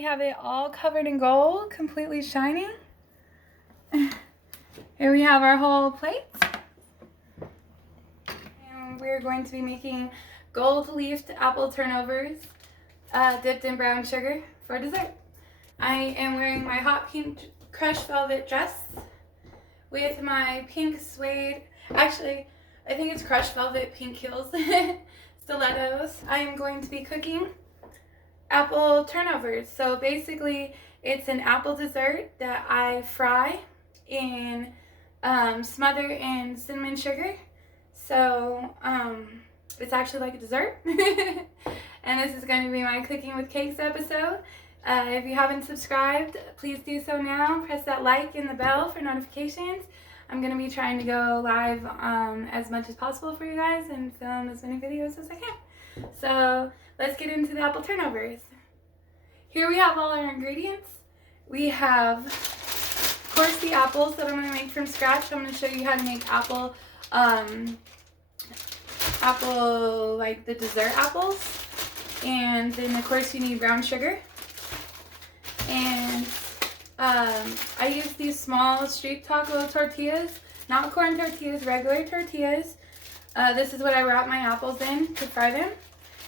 We have it all covered in gold, completely shining. Here we have our whole plate. And we're going to be making gold-leafed apple turnovers dipped in brown sugar for dessert. I am wearing my hot pink crushed velvet dress with my pink suede, actually, I think it's crushed velvet pink heels, stilettos. I am going to be cooking apple turnovers. So basically, it's an apple dessert that I fry in, smother in cinnamon sugar. So it's actually like a dessert. And this is going to be my Cooking with Cakes episode. If you haven't subscribed, please do so now. Press that like and the bell for notifications. I'm going to be trying to go live as much as possible for you guys and film as many videos as I can. So let's get into the apple turnovers. Here we have all our ingredients. We have, of course, the apples that I'm going to make from scratch. I'm going to show you how to make apple like the dessert apples. And then of course you need brown sugar. And I use these small street taco tortillas, not corn tortillas, regular tortillas. This is what I wrap my apples in to fry them.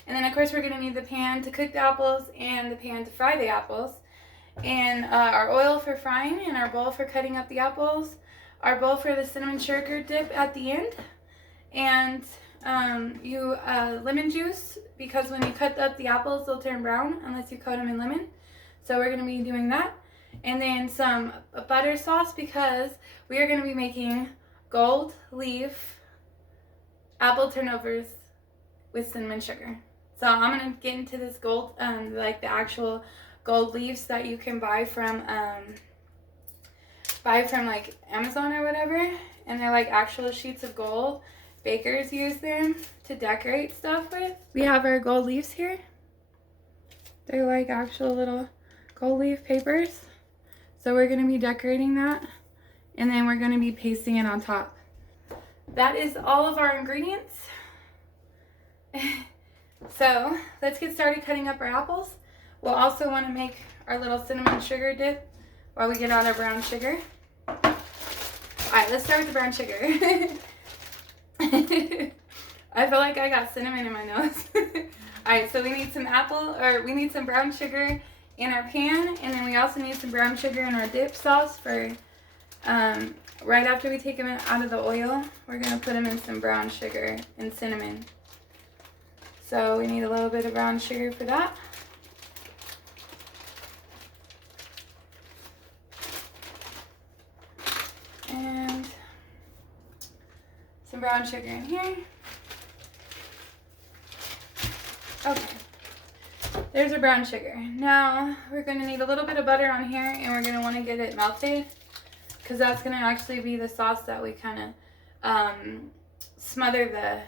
And then of course we're going to need the pan to cook the apples and the pan to fry the apples. And our oil for frying and our bowl for cutting up the apples. Our bowl for the cinnamon sugar dip at the end. And lemon juice, because when you cut up the apples they'll turn brown unless you coat them in lemon. So we're going to be doing that. And then some butter sauce, because we are going to be making gold leaf apple turnovers with cinnamon sugar. So I'm going to get into this gold, like the actual gold leaves that you can buy from like Amazon or whatever. And they're like actual sheets of gold. Bakers use them to decorate stuff with. We have our gold leaves here. They're like actual little gold leaf papers. So we're going to be decorating that. And then we're going to be pasting it on top. That is all of our ingredients. So let's get started cutting up our apples. We'll also want to make our little cinnamon sugar dip while we get out our brown sugar. Alright, let's start with the brown sugar. I feel like I got cinnamon in my nose. Alright, so we need some brown sugar in our pan, and then we also need some brown sugar in our dip sauce for right after we take them out of the oil. We're going to put them in some brown sugar and cinnamon. So we need a little bit of brown sugar for that. And some brown sugar in here. Okay. There's our brown sugar. Now we're going to need a little bit of butter on here, and we're going to want to get it melted, because that's going to actually be the sauce that we kind of smother the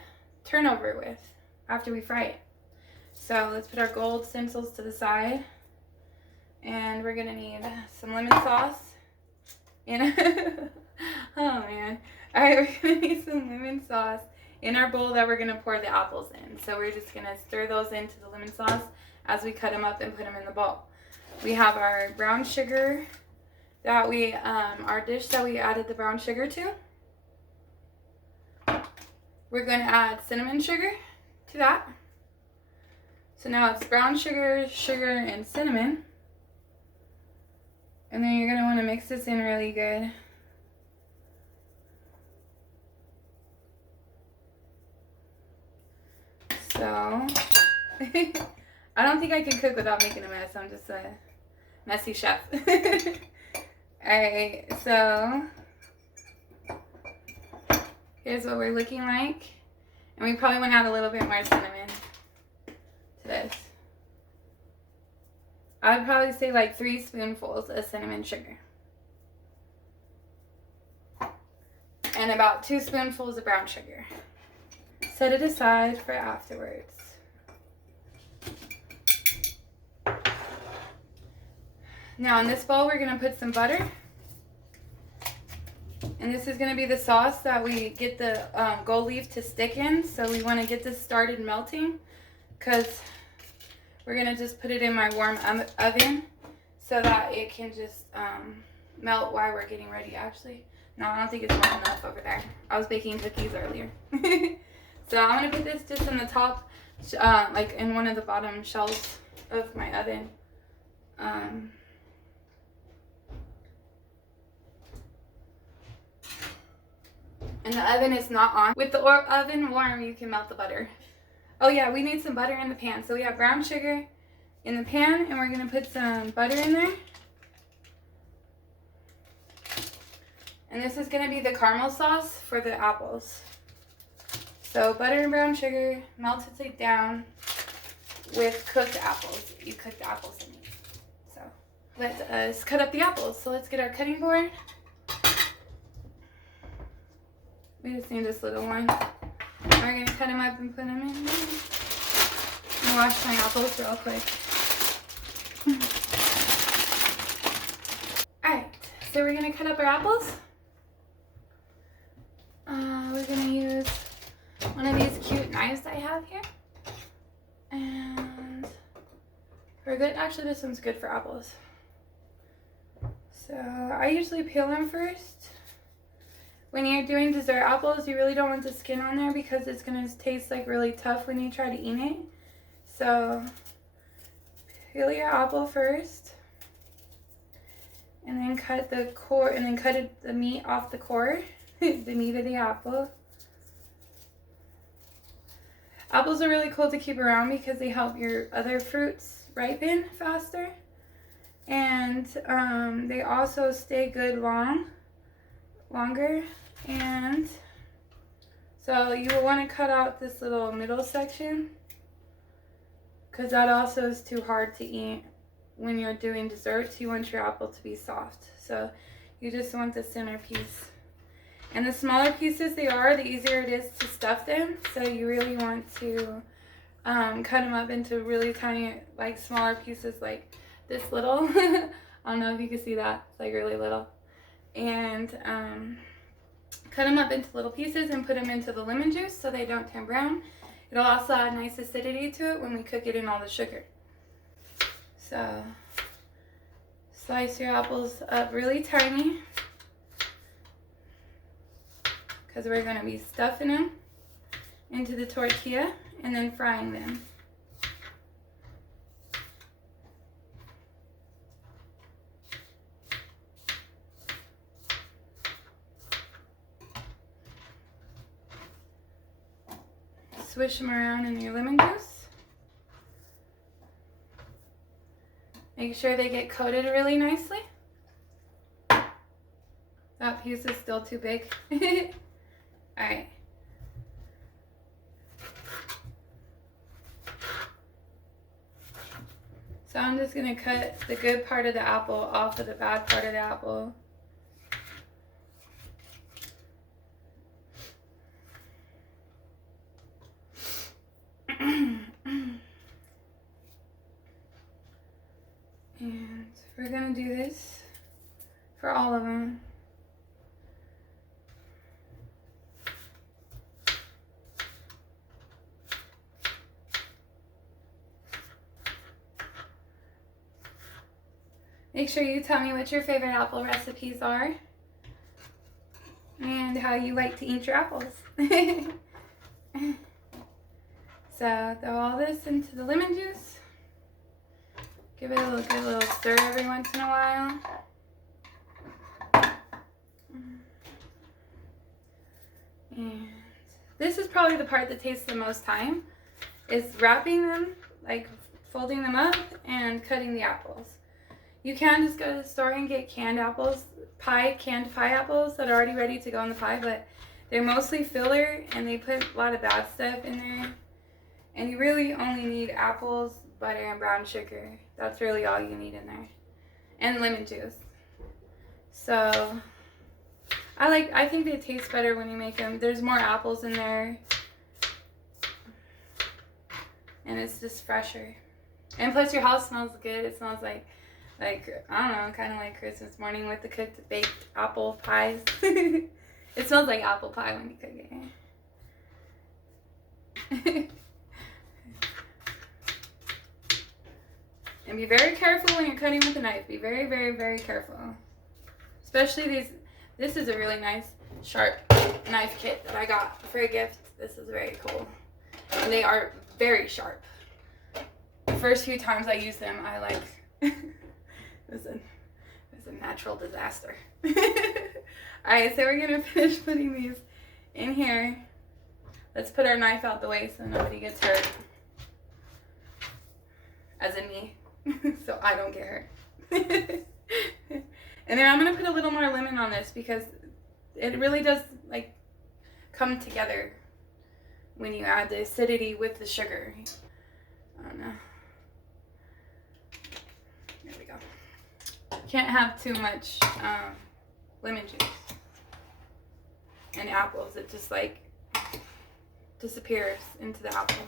turnover with after we fry it. So let's put our gold stencils to the side, and we're going to need some lemon sauce. Oh man. Alright, we're going to need some lemon sauce in our bowl that we're going to pour the apples in. So we're just going to stir those into the lemon sauce as we cut them up and put them in the bowl. We have our brown sugar that our dish that we added the brown sugar to. We're going to add cinnamon sugar to that. So now it's brown sugar, sugar, and cinnamon. And then you're going to want to mix this in really good. So, I don't think I can cook without making a mess. I'm just a messy chef. Alright, so here's what we're looking like. And we probably want to add a little bit more cinnamon to this. I would probably say like 3 spoonfuls of cinnamon sugar. And about 2 spoonfuls of brown sugar. Set it aside for afterwards. Now in this bowl we're going to put some butter. And this is going to be the sauce that we get the gold leaf to stick in. So we want to get this started melting, because we're going to just put it in my warm oven so that it can just melt while we're getting ready. Actually, no, I don't think it's warm enough over there. I was baking cookies earlier. So I'm gonna put this just in the top, like in one of the bottom shelves of my oven. And the oven is not on. With the oven warm, you can melt the butter. Oh yeah, we need some butter in the pan. So we have brown sugar in the pan, and we're gonna put some butter in there. And this is gonna be the caramel sauce for the apples. So butter and brown sugar, melted it down with cooked apples. You cook the apples in it. So let us cut up the apples. So let's get our cutting board. We just need this little one. We're gonna cut them up and put them in there. I'm gonna wash my apples real quick. Alright, so we're gonna cut up our apples. We're gonna use one of these cute knives I have here. And we're good. Actually, this one's good for apples. So I usually peel them first. When you're doing dessert apples, you really don't want the skin on there because it's going to taste like really tough when you try to eat it. So peel your apple first, and then cut the core, and then cut the meat off the core, the meat of the apple. Apples are really cool to keep around because they help your other fruits ripen faster, and they also stay good longer. And so you will want to cut out this little middle section because that also is too hard to eat when you're doing desserts. You want your apple to be soft, so you just want the center piece. And the smaller pieces they are, the easier it is to stuff them. So you really want to cut them up into really tiny, like smaller pieces, like this little. I don't know if you can see that. It's like really little. And cut them up into little pieces and put them into the lemon juice so they don't turn brown. It'll also add nice acidity to it when we cook it in all the sugar. So slice your apples up really tiny because we're going to be stuffing them into the tortilla and then frying them. Swish them around in your lemon juice. Make sure they get coated really nicely. That piece is still too big. Alright. So I'm just going to cut the good part of the apple off of the bad part of the apple. And we're going to do this for all of them. Make sure you tell me what your favorite apple recipes are and how you like to eat your apples. So throw all this into the lemon juice. Give it a good little stir every once in a while. And this is probably the part that takes the most time, is wrapping them, like folding them up and cutting the apples. You can just go to the store and get canned apples, canned pie apples that are already ready to go in the pie, but they're mostly filler and they put a lot of bad stuff in there. And you really only need apples, butter, and brown sugar. That's really all you need in there. And lemon juice. So I think they taste better when you make them. There's more apples in there. And it's just fresher. And plus your house smells good. It smells like I don't know, kind of like Christmas morning with the cooked baked apple pies. It smells like apple pie when you cook it. And be very careful when you're cutting with a knife. Be very, very, very careful. Especially these. This is a really nice sharp knife kit that I got for a gift. This is very cool. And they are very sharp. The first few times I use them, I like, it was a natural disaster. Alright, so we're going to finish putting these in here. Let's put our knife out the way so nobody gets hurt. As in me. So I don't get hurt. And then I'm going to put a little more lemon on this because it really does like come together when you add the acidity with the sugar. I don't know. There we go. Can't have too much lemon juice and apples. It just like disappears into the apple.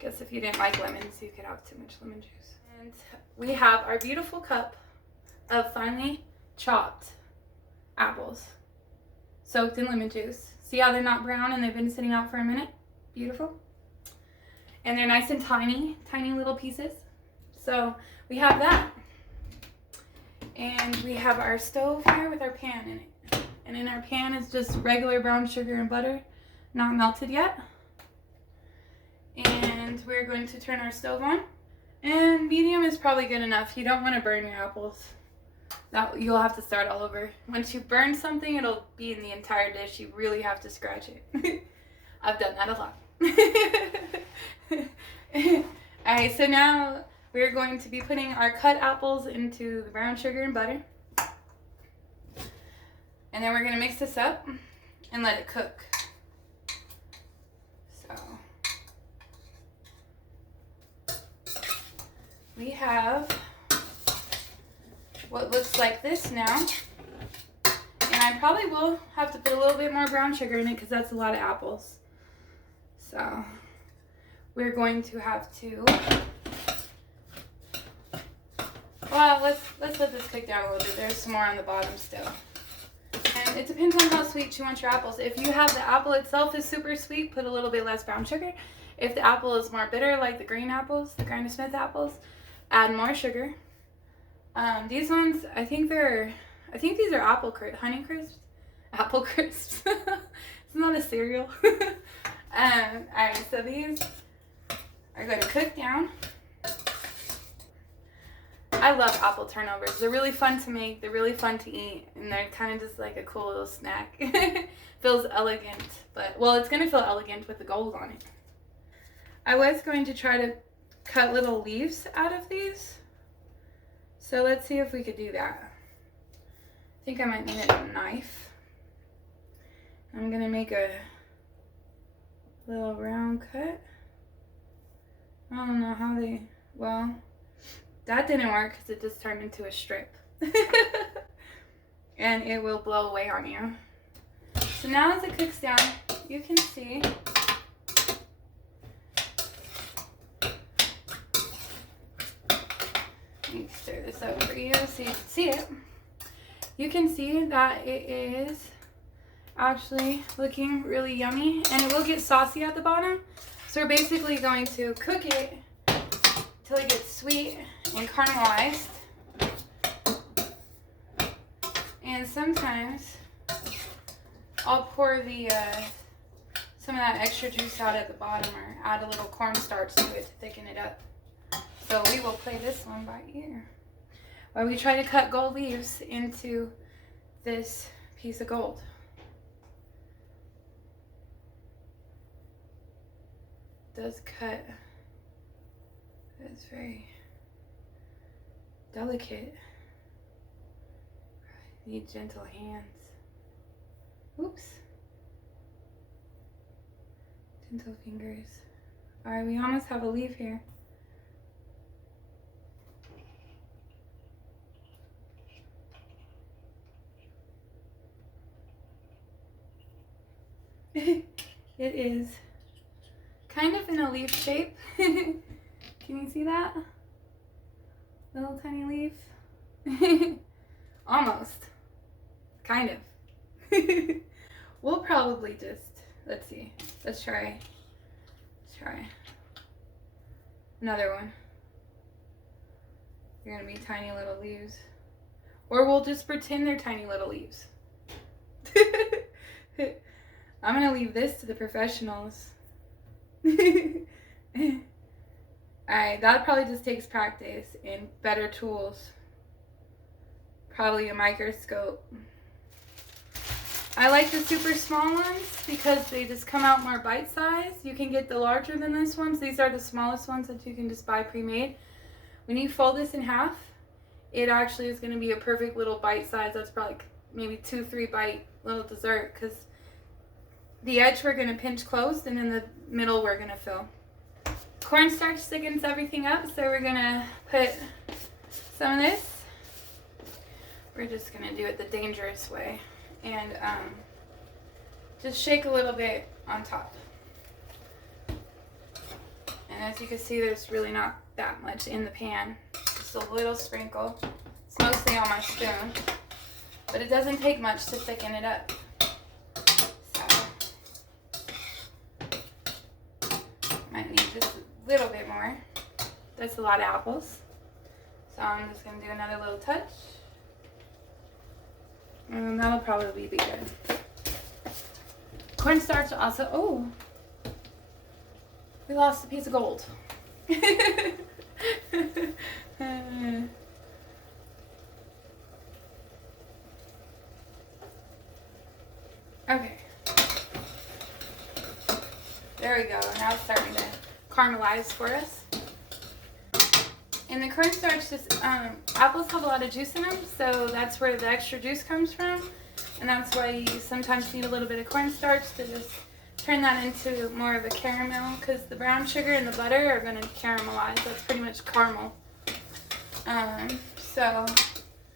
Guess if you didn't like lemons, you could have too much lemon juice. And we have our beautiful cup of finely chopped apples soaked in lemon juice. See how they're not brown and they've been sitting out for a minute? Beautiful. And they're nice and tiny, tiny little pieces. So we have that. And we have our stove here with our pan in it. And in our pan is just regular brown sugar and butter, not melted yet. And we're going to turn our stove on. And medium is probably good enough. You don't want to burn your apples. You'll have to start all over. Once you burn something, it'll be in the entire dish. You really have to scratch it. I've done that a lot. Alright, so now we're going to be putting our cut apples into the brown sugar and butter. And then we're going to mix this up and let it cook. So we have what looks like this now. And I probably will have to put a little bit more brown sugar in it because that's a lot of apples. So we're going to have to, well, let's let this cook down a little bit. There's some more on the bottom still. And it depends on how sweet you want your apples. If you have the apple itself is super sweet, put a little bit less brown sugar. If the apple is more bitter, like the green apples, the Granny Smith apples, add more sugar. These ones, I think these are Honey Crisps. Apple Crisps. It's not a cereal. Alright, so these are going to cook down. I love apple turnovers. They're really fun to make. They're really fun to eat. And they're kind of just like a cool little snack. Feels elegant. But, well, it's going to feel elegant with the gold on it. I was going to try to cut little leaves out of these. So let's see if we could do that. I think I might need a knife. I'm going to make a little round cut. I don't know how they, well, that didn't work because it just turned into a strip. And it will blow away on you. So now as it cooks down, you can see let me stir this up for you so you can see it. You can see that it is actually looking really yummy, and it will get saucy at the bottom. So we're basically going to cook it till it gets sweet and caramelized. And sometimes I'll pour the some of that extra juice out at the bottom, or add a little cornstarch to it to thicken it up. So we will play this one by ear while we try to cut gold leaves into this piece of gold. It does cut. It's very delicate. Need gentle hands. Oops. Gentle fingers. Alright, we almost have a leaf here. It is kind of in a leaf shape. Can you see that? Little tiny leaf. Almost. Kind of. We'll probably just, let's see. Let's try. Another one. They're gonna be tiny little leaves. Or we'll just pretend they're tiny little leaves. I'm gonna leave this to the professionals. Alright, that probably just takes practice and better tools. Probably a microscope. I like the super small ones because they just come out more bite-sized. You can get the larger than this ones. These are the smallest ones that you can just buy pre-made. When you fold this in half, it actually is going to be a perfect little bite size. That's probably maybe 2-3 bite little dessert, because the edge we're going to pinch closed and in the middle we're going to fill. Cornstarch thickens everything up, so we're going to put some of this. We're just going to do it the dangerous way and just shake a little bit on top. And as you can see, there's really not that much in the pan. Just a little sprinkle. It's mostly on my spoon, but it doesn't take much to thicken it up. So, might need just a little bit more. That's a lot of apples. So I'm just going to do another little touch. And that'll probably be good. Cornstarch also, oh, we lost a piece of gold. Okay. There we go. Now it's starting to caramelize for us. And the cornstarch, just apples have a lot of juice in them, so that's where the extra juice comes from. And that's why you sometimes need a little bit of cornstarch to just turn that into more of a caramel, because the brown sugar and the butter are going to caramelize. That's pretty much caramel. So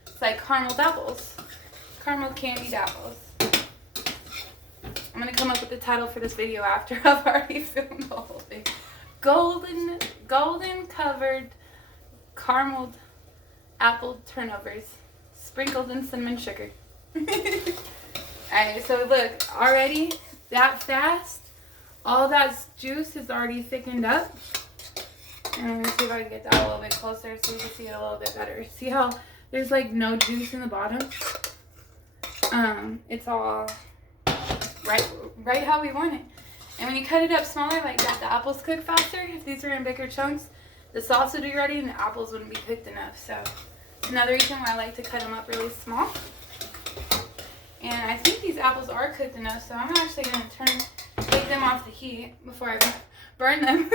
it's like caramel apples, caramel candied apples. I'm going to come up with the title for this video after I've already filmed the whole thing. Golden covered carameled apple turnovers sprinkled in cinnamon sugar. Alright, so look, already that fast, all that juice is already thickened up. And I'm going to see if I can get that a little bit closer so you can see it a little bit better. See how there's like no juice in the bottom? It's all right how we want it. And when you cut it up smaller like that, the apples cook faster. If these were in bigger chunks, the sauce would be ready and the apples wouldn't be cooked enough. So it's another reason why I like to cut them up really small. And I think these apples are cooked enough, so I'm actually going to take them off the heat before I burn them,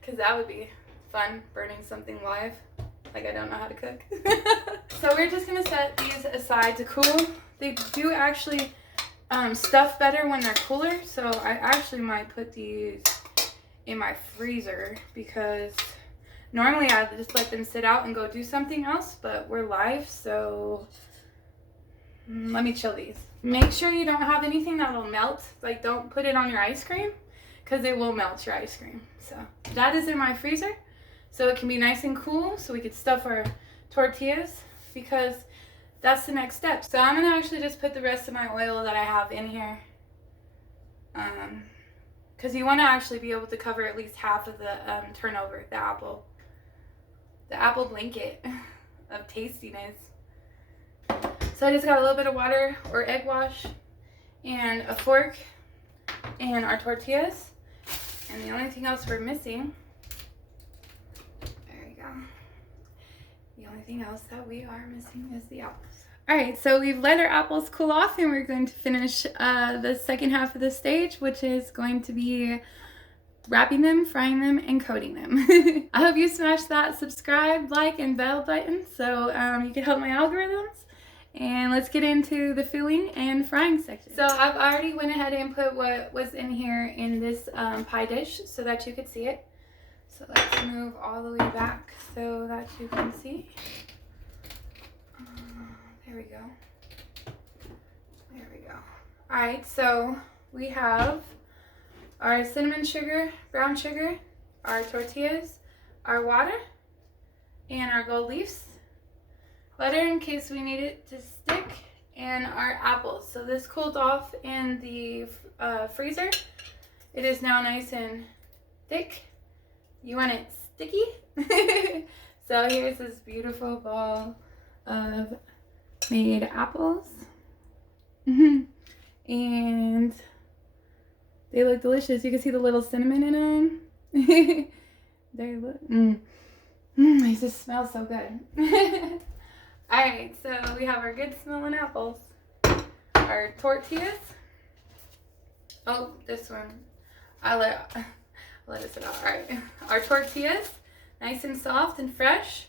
because that would be fun, burning something live, like I don't know how to cook. So we're just going to set these aside to cool. They do actually stuff better when they're cooler, so I actually might put these in my freezer, because normally I just let them sit out and go do something else, but we're live, so let me chill these. Make sure you don't have anything that will melt. Like, don't put it on your ice cream, because it will melt your ice cream. So that is in my freezer, so it can be nice and cool, so we could stuff our tortillas, because that's the next step. So I'm gonna actually just put the rest of my oil that I have in here, because you want to actually be able to cover at least half of the turnover, the apple blanket of tastiness. So I just got a little bit of water or egg wash and a fork and our tortillas. And the only thing else we're missing, there we go. The only thing else that we are missing is the apples. Alright, so we've let our apples cool off and we're going to finish the second half of the stage, which is going to be wrapping them, frying them, and coating them. I hope you smash that subscribe, like, and bell button so you can help my algorithms. And let's get into the filling and frying section. So I've already went ahead and put what was in here in this pie dish so that you could see it. So let's move all the way back so that you can see. There we go. There we go. Alright, so we have our cinnamon sugar, brown sugar, our tortillas, our water, and our gold leaves. Butter in case we need it to stick, and our apples. So this cooled off in the freezer. It is now nice and thick. You want it sticky. So here's this beautiful ball of made apples. And they look delicious. You can see the little cinnamon in them. They look, they just smell so good. Alright, so we have our good smelling apples. Our tortillas. Oh, this one. I'll let it sit out. Alright. Our tortillas. Nice and soft and fresh.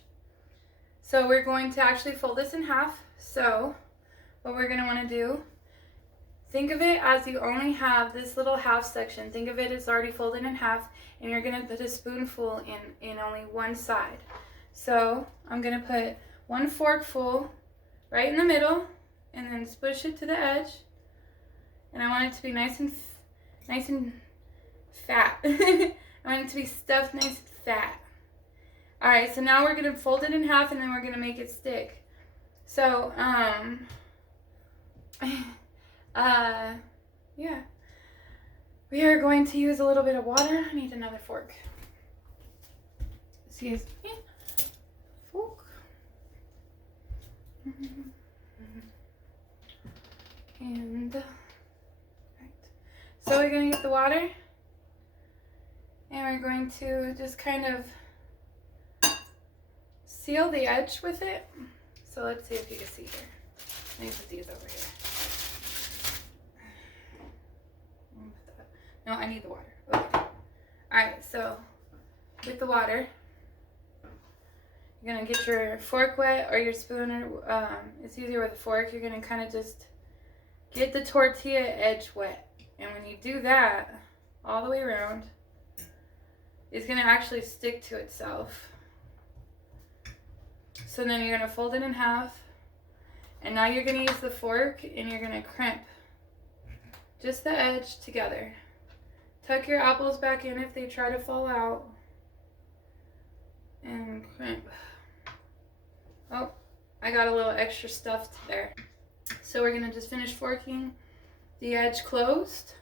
So we're going to actually fold this in half. So what we're going to want to do, think of it as you only have this little half section. Think of it as already folded in half, and you're going to put a spoonful in only one side. So I'm going to put one forkful right in the middle and then push it to the edge. And I want it to be nice and fat. I want it to be stuffed nice and fat. Alright, so now we're going to fold it in half and then we're going to make it stick. So, yeah. We are going to use a little bit of water. I need another fork. Excuse me. Fork. And, right. So we're going to get the water. And we're going to just kind of seal the edge with it. So let's see if you can see here. Let me put these over here. No, I need the water. Okay. Alright, so with the water, you're going to get your fork wet or your spoon. Or, it's easier with a fork. You're going to kind of just get the tortilla edge wet. And when you do that all the way around, it's going to actually stick to itself. So then you're going to fold it in half. And now you're going to use the fork and you're going to crimp just the edge together. Tuck your apples back in if they try to fall out. And crimp. Oh, I got a little extra stuffed there. So we're going to just finish forking the edge closed.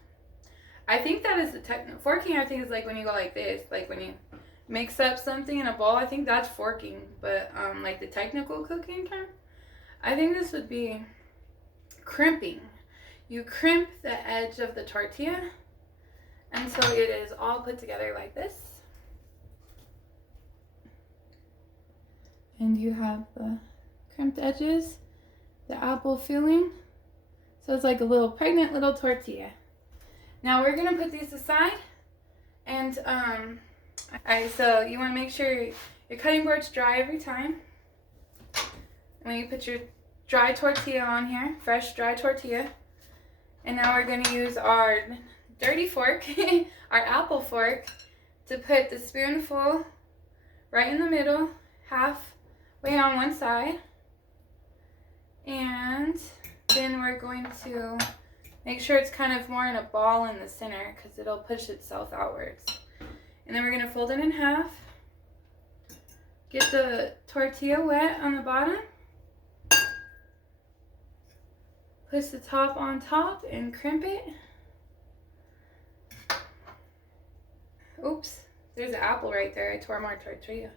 I think that is the technical. Forking, I think, is like when you go like this. Like when you mix up something in a bowl. I think that's forking. But like the technical cooking term, I think this would be crimping. You crimp the edge of the tortilla until it is all put together like this. And you have the crimped edges, the apple filling. So it's like a little pregnant little tortilla. Now we're gonna put these aside. And alright, so you wanna make sure your cutting board's dry every time. When you put your dry tortilla on here, fresh dry tortilla. And now we're gonna use our dirty fork, our apple fork, to put the spoonful right in the middle, halfway on one side. And then we're going to make sure it's kind of more in a ball in the center because it'll push itself outwards. And then we're going to fold it in half. Get the tortilla wet on the bottom. Push the top on top and crimp it. Oops, there's an apple right there. I tore my tortilla.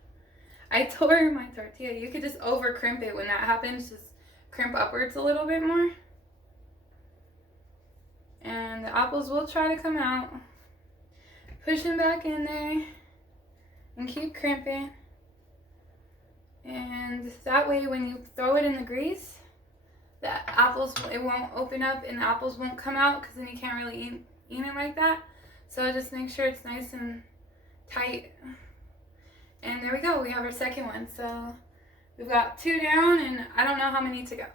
You could just over crimp it when that happens. Just crimp upwards a little bit more. And the apples will try to come out. Push them back in there and keep crimping. And that way when you throw it in the grease, the apples, it won't open up and the apples won't come out because then you can't really eat it like that. So just make sure it's nice and tight. And there we go. We have our second one. So we've got 2 down and I don't know how many to go.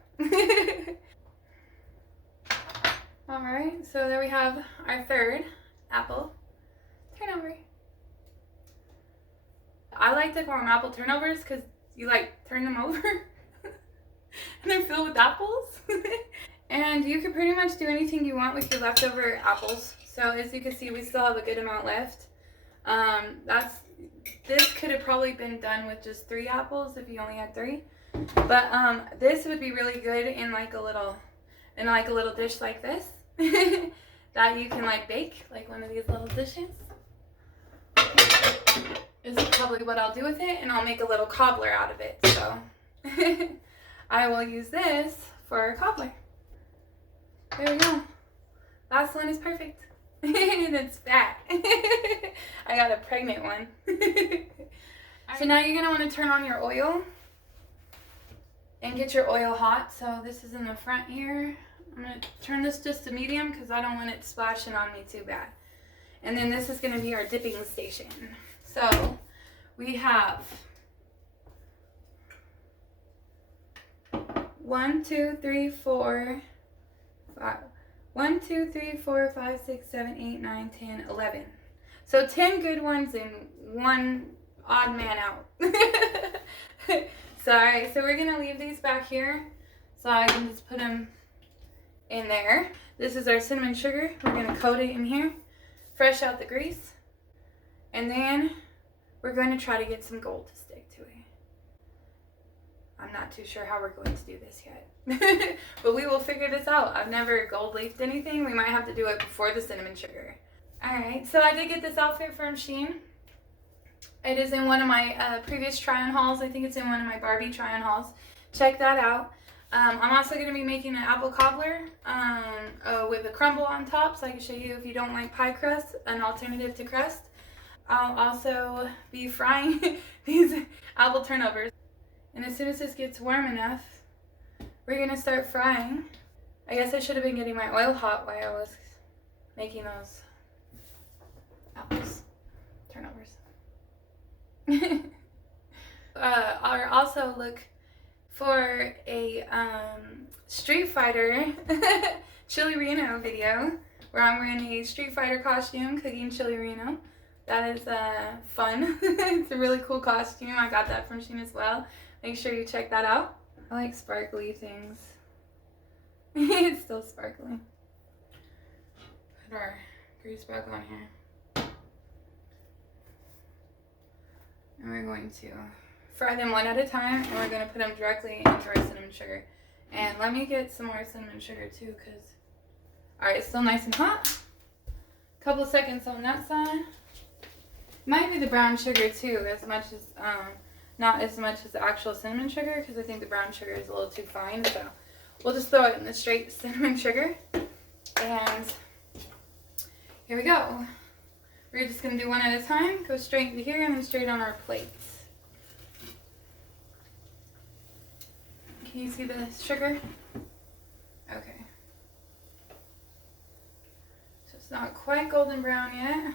Alright, so there we have our third apple turnover. I like to call them apple turnovers because you like turn them over and they're filled with apples. And you can pretty much do anything you want with your leftover apples. So as you can see, we still have a good amount left. This could have probably been done with just 3 apples if you only had 3. But this would be really good in like a little dish like this that you can like bake, like one of these little dishes. is probably what I'll do with it, and I'll make a little cobbler out of it. So I will use this for a cobbler. There we go. Last one is perfect. And it's fat. I got a pregnant one. So now you're gonna want to turn on your oil and get your oil hot. So this is in the front here. I'm gonna turn this just to medium because I don't want it splashing on me too bad. And then this is gonna be our dipping station. So we have 1, 2, 3, 4, 5. 1, 2, 3, 4, 5, 6, 7, 8, 9, 10, 11. So 10 good ones and 1 odd man out. So, alright, so we're going to leave these back here so I can just put them in there. This is our cinnamon sugar. We're going to coat it in here, fresh out the grease. And then we're going to try to get some gold to stick to it. I'm not too sure how we're going to do this yet. But we will figure this out. I've never gold leafed anything. We might have to do it before the cinnamon sugar. Alright, so I did get this outfit from Shein. It is in one of my previous try-on hauls. I think it's in one of my Barbie try-on hauls. Check that out. I'm also going to be making an apple cobbler with a crumble on top, so I can show you, if you don't like pie crust, an alternative to crust. I'll also be frying these apple turnovers. And as soon as this gets warm enough, we're going to start frying. I guess I should have been getting my oil hot while I was making those apples turnovers. I'll also look for a Street Fighter Chili Reno video where I'm wearing a Street Fighter costume cooking chili Reno. That is fun. It's a really cool costume. I got that from Shein as well. Make sure you check that out. I like sparkly things. It's still sparkling. Put our grease back on here. And we're going to fry them one at a time, and we're going to put them directly into our cinnamon sugar. And let me get some more cinnamon sugar too, because, alright, it's still nice and hot. Couple seconds on that side. Might be the brown sugar too, as much as, not as much as the actual cinnamon sugar, because I think the brown sugar is a little too fine. So we'll just throw it in the straight cinnamon sugar. And here we go. We're just going to do one at a time, go straight into here and then straight on our plates. Can you see the sugar? Okay. So it's not quite golden brown yet.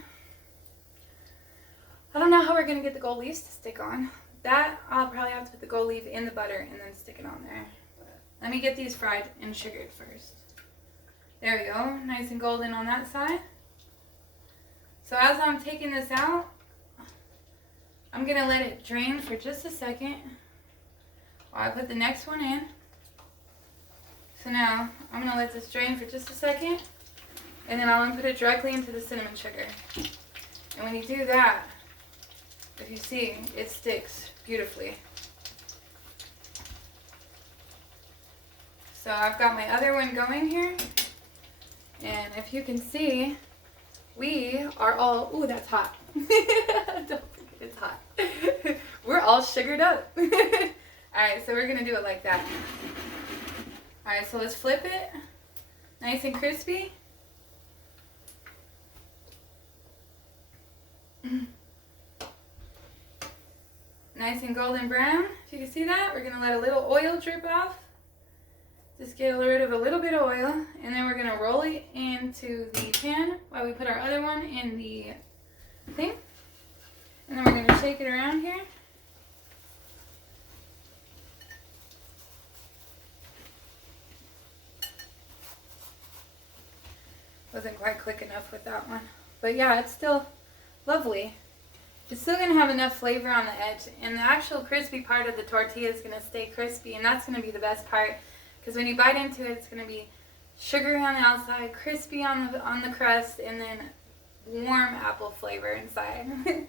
I don't know how we're going to get the gold leaves to stick on. That, I'll probably have to put the gold leaf in the butter and then stick it on there. But let me get these fried and sugared first. There we go. Nice and golden on that side. So as I'm taking this out, I'm going to let it drain for just a second while I put the next one in. So now I'm going to let this drain for just a second, and then I'll put it directly into the cinnamon sugar. And when you do that, if you see, it sticks beautifully. So I've got my other one going here, and if you can see, we are all, ooh, that's hot. Don't forget it's hot. We're all sugared up. Alright, so we're going to do it like that. Alright, so let's flip it. Nice and crispy. Nice and golden brown. If you can see that, we're going to let a little oil drip off. Just get rid of a little bit of oil, and then we're going to roll it into the pan while we put our other one in the thing. And then we're going to shake it around here. Wasn't quite quick enough with that one. But yeah, it's still lovely. It's still going to have enough flavor on the edge, and the actual crispy part of the tortilla is going to stay crispy, and that's going to be the best part. Because when you bite into it, it's going to be sugary on the outside, crispy on the crust, and then warm apple flavor inside.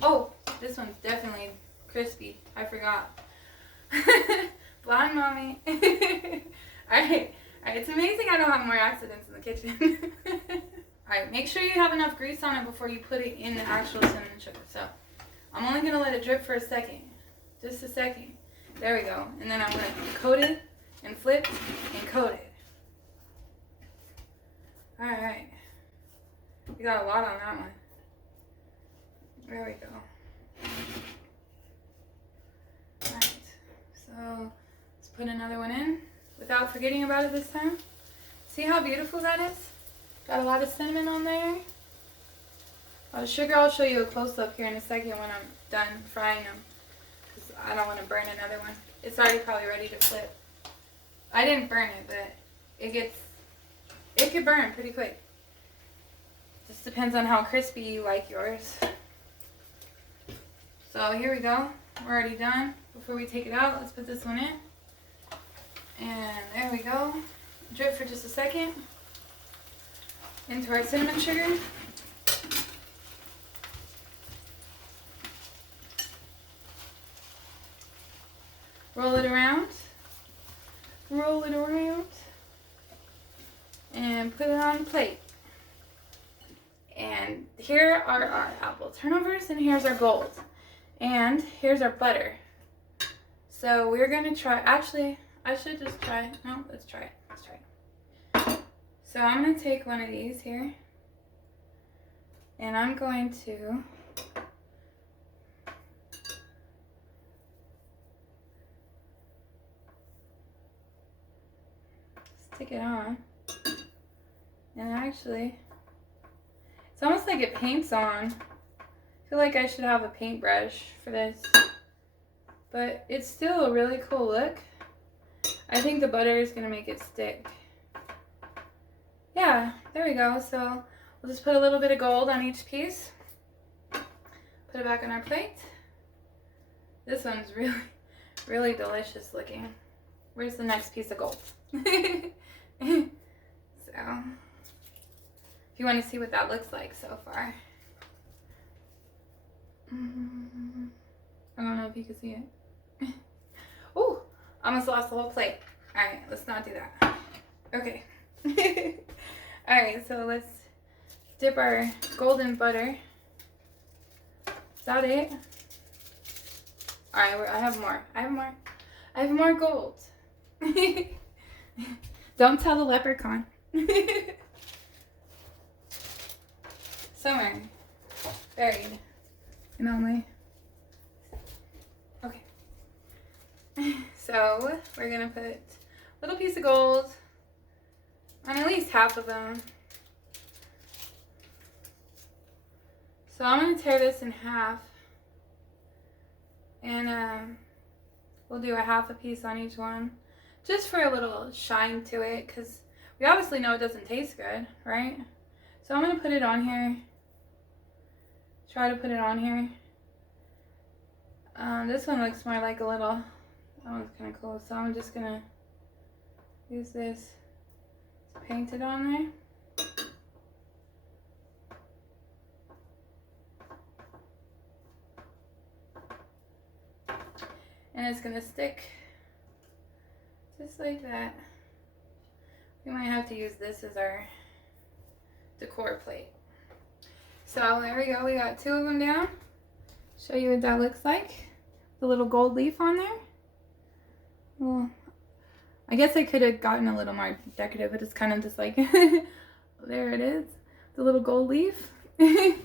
Oh, this one's definitely crispy. I forgot. Blind mommy. Alright, it's amazing I don't have more accidents in the kitchen. Alright, make sure you have enough grease on it before you put it in the actual cinnamon sugar. So, I'm only gonna let it drip for a second. Just a second. There we go. And then I'm gonna coat it and flip and coat it. Alright. We got a lot on that one. There we go. Alright. So let's put another one in without forgetting about it this time. See how beautiful that is? Got a lot of cinnamon on there. Sugar, I'll show you a close-up here in a second when I'm done frying them. Because I don't want to burn another one. It's already probably ready to flip. I didn't burn it, but it could burn pretty quick. Just depends on how crispy you like yours. So here we go. We're already done. Before we take it out, let's put this one in. And there we go. Drip for just a second into our cinnamon sugar. Roll it around. Roll it around. And put it on the plate. And here are our apple turnovers, and here's our gold. And here's our butter. So we're going to try, actually, I should just try, no, let's try it. Let's try it. So I'm going to take one of these here. And I'm going to stick it on. And actually, it's almost like it paints on. I feel like I should have a paintbrush for this. But it's still a really cool look. I think the butter is going to make it stick. Yeah, there we go. So we'll just put a little bit of gold on each piece. Put it back on our plate. This one's really, really delicious looking. Where's the next piece of gold? So, if you want to see what that looks like so far. I don't know if you can see it. Ooh, almost lost the whole plate. Alright, let's not do that. Okay. Alright, so let's dip our golden butter. Is that it? Alright, I have more. I have more gold. Don't tell the leprechaun. Somewhere buried in all my... Okay. So we're gonna put a little piece of gold on at least half of them. So I'm gonna tear this in half, and we'll do a half a piece on each one, just for a little shine to it, because we obviously know it doesn't taste good, right? So I'm gonna put it on here. Try to put it on here. This one looks more like a little, that one's kind of cool. So I'm just gonna use this to paint it on there. And it's gonna stick just like that. We might have to use this as our decor plate. So there we go, we got 2 of them down. Show you what that looks like. The little gold leaf on there. Well, I guess I could have gotten a little more decorative, but it's kind of just like, there it is. The little gold leaf. Alright.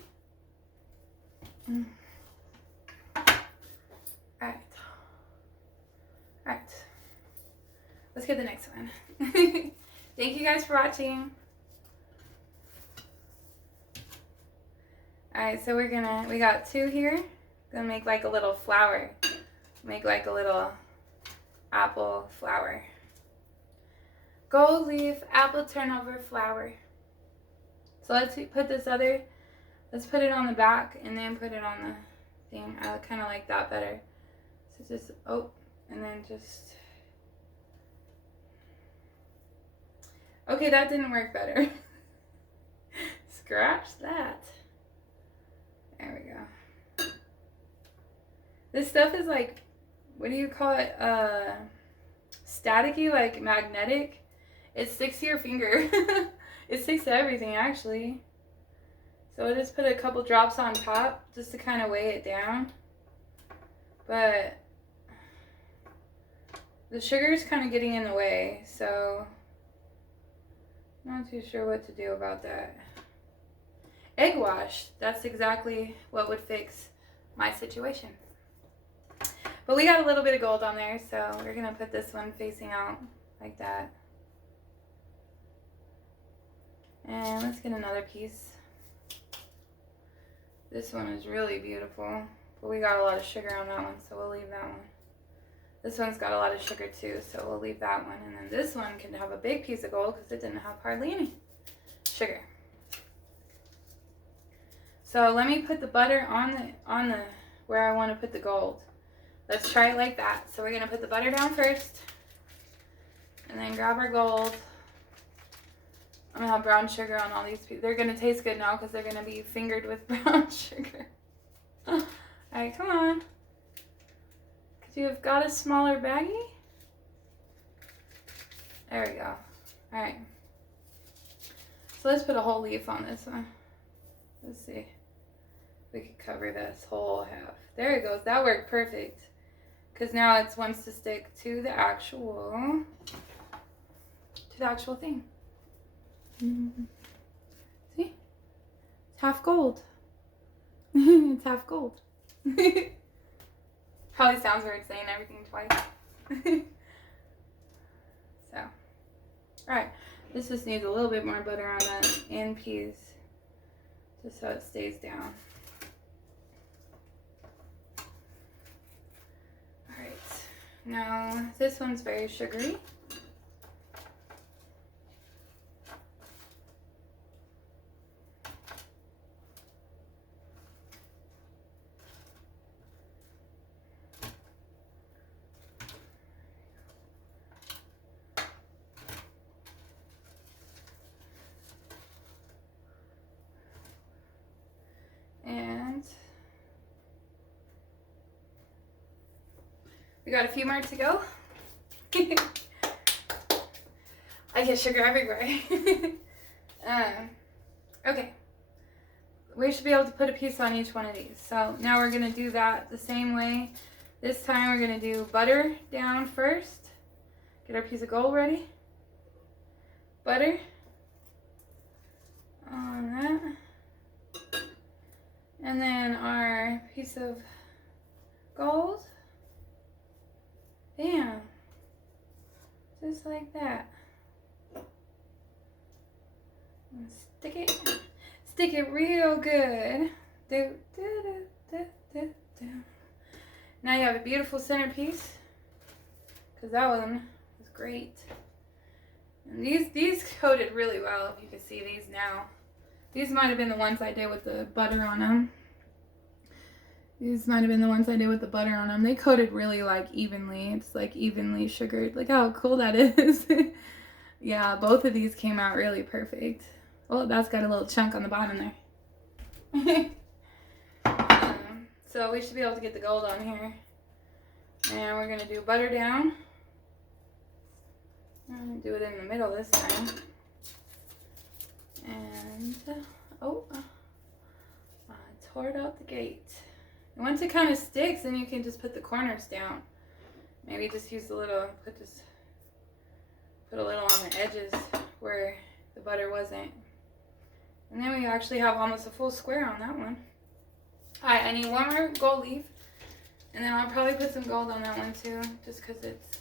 Alright. Let's get the next one. Thank you guys for watching. Alright, so we got 2 here. Gonna make like a little flower. Make like a little apple flower. Gold leaf apple turnover flower. So let's put this other, let's put it on the back and then put it on the thing. I kind of like that better. So just, oh, and then just, okay, that didn't work better. Scratch that. There we go. This stuff is like, what do you call it? Staticky, like magnetic. It sticks to your finger. It sticks to everything, actually. So I'll just put a couple drops on top just to kind of weigh it down. but the sugar is kind of getting in the way, so not too sure what to do about that. Egg wash, that's exactly what would fix my situation. But we got a little bit of gold on there, so we're gonna put this one facing out like that. And let's get another piece. This one is really beautiful, but we got a lot of sugar on that one, so we'll leave that one. This one's got a lot of sugar too, so we'll leave that one. And then this one can have a big piece of gold because it didn't have hardly any sugar. So let me put the butter on the where I want to put the gold. Let's try it like that. So we're gonna put the butter down first, and then grab our gold. I'm gonna have brown sugar on all these pieces. They're gonna taste good now because they're gonna be fingered with brown sugar. All right, come on. Cause you've got a smaller baggie. There we go. All right. So let's put a whole leaf on this one. Let's see. We could cover this whole half. There it goes. That worked perfect. Because now it wants to stick to the actual thing. See? It's half gold. It's half gold. Probably sounds weird saying everything twice. So, alright. This just needs a little bit more butter on that end piece, just so it stays down. Alright, now this one's very sugary. And we got a few more to go. I get sugar everywhere. Okay. We should be able to put a piece on each one of these. So now we're going to do that the same way. This time we're going to do butter down first. Get our piece of gold ready. Butter on that. And then our piece of gold. Bam. Just like that. And stick it real good. Now you have a beautiful centerpiece, because that one was great. And these coated really well, if you can see these now. These might have been the ones I did with the butter on them. They coated really like evenly. It's like evenly sugared. Look how cool that is. Yeah, both of these came out really perfect. Oh, that's got a little chunk on the bottom there. So we should be able to get the gold on here. And we're going to do butter down. I'm going to do it in the middle this time. And, I tore it out the gate. And once it kind of sticks, then you can just put the corners down. Maybe just use a little, put a little on the edges where the butter wasn't. And then we actually have almost a full square on that one. Alright, I need one more gold leaf. And then I'll probably put some gold on that one too, just because it's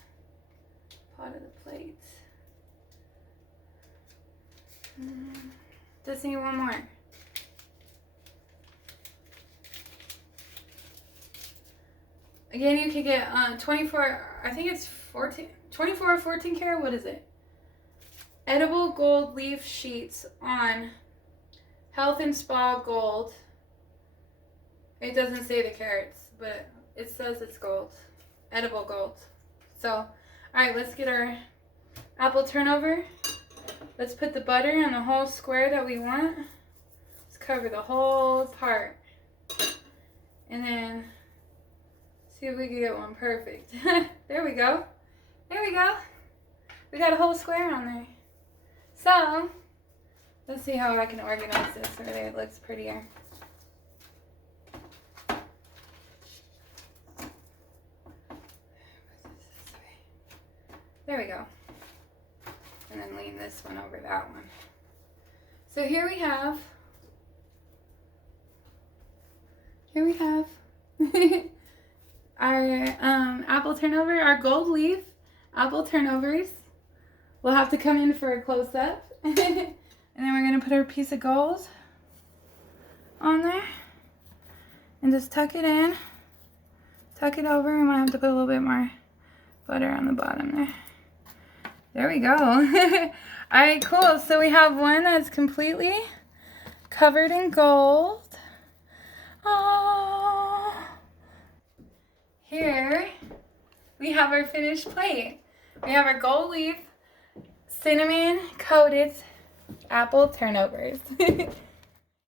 part of the plate. Just need one more. Again, you can get 24, I think it's 24 or 14 karat, what is it? Edible gold leaf sheets on Health and Spa Gold. It doesn't say the carats, but it says it's gold. Edible gold. So, alright, let's get our apple turnover. Let's put the butter on the whole square that we want. Let's cover the whole part. And then see if we can get one perfect. There we go. There we go. We got a whole square on there. So, let's see how I can organize this so that it looks prettier. There we go. And then lean this one over that one. So here we have our apple turnover, our gold leaf apple turnovers. We'll have to come in for a close-up. And then we're going to put our piece of gold on there and just tuck it in, tuck it over. We might have to put a little bit more butter on the bottom there. There we go. All right, cool. So we have one that's completely covered in gold. Oh. Here we have our finished plate. We have our gold leaf cinnamon coated apple turnovers.